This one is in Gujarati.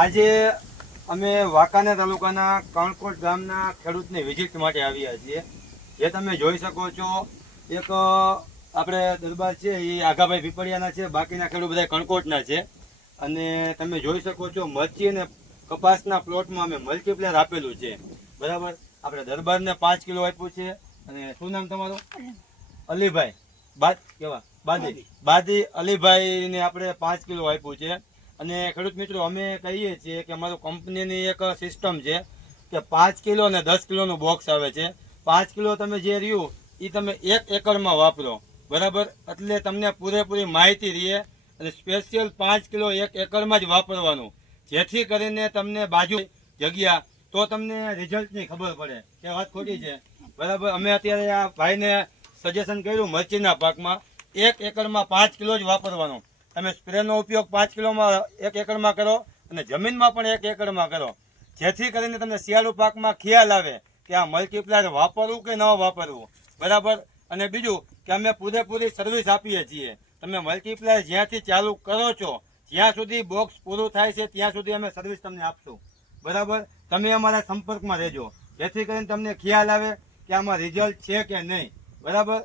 આજે અમે વાંકાનેર તાલુકાના કણકોટ ગામના ખેડૂતની વિઝિટ માટે આવ્યા છીએ. જે તમે જોઈ શકો છો, એક આપણે દરબાર છે એ આઘાભાઈ પીપળિયાના છે, બાકીના ખેડૂત બધા કણકોટના છે. અને તમે જોઈ શકો છો મરચી અને કપાસના પ્લોટમાં અમે મલ્ટીપ્લેયર આપેલું છે. બરાબર, આપણે દરબારને 5 કિલો આપ્યું છે. અને શું નામ તમારું? અલીભાઈ બાદી અલીભાઈને આપણે 5 કિલો આપ્યું છે. અને ખેડૂત મિત્રો, અમે કહીએ છીએ કે અમારું કંપનીની એક સિસ્ટમ છે કે 5 કિલો અને 10 કિલોનું બોક્સ આવે છે. 5 કિલો તમે જે રહ્યું એ તમે 1 એકરમાં વાપરો. બરાબર, એટલે તમને પૂરેપૂરી માહિતી રહે. અને સ્પેશિયલ 5 કિલો 1 એકરમાં જ વાપરવાનું, જેથી કરીને તમને બાજુ જગ્યા તો તમને રિઝલ્ટની ખબર પડે કે વાત ખોટી છે. બરાબર, અમે અત્યારે આ ભાઈને સજેશન કર્યું મરચીના પાકમાં 1 એકરમાં 5 કિલો જ વાપરવાનો. તમે સ્પ્રેનો ઉપયોગ 5 કિલોમાં 1 એકરમાં કરો અને જમીનમાં પણ 1 એકરમાં કરો, જેથી કરીને તમને શિયાળુ પાકમાં ખ્યાલ આવે કે આ મલ્ટીપ્લાયર વાપરવું કે ન વાપરવું. બરાબર, અને બીજું કે અમે પૂરેપૂરી સર્વિસ આપીએ છીએ. તમે મલ્ટીપ્લાયર જ્યાંથી ચાલુ કરો છો જ્યાં સુધી બોક્સ પૂરું થાય છે ત્યાં સુધી અમે સર્વિસ તમને આપશું. બરાબર, તમે અમારા સંપર્કમાં રહેજો, જેથી કરીને તમને ખ્યાલ આવે કે આમાં રિઝલ્ટ છે કે નહીં. બરાબર.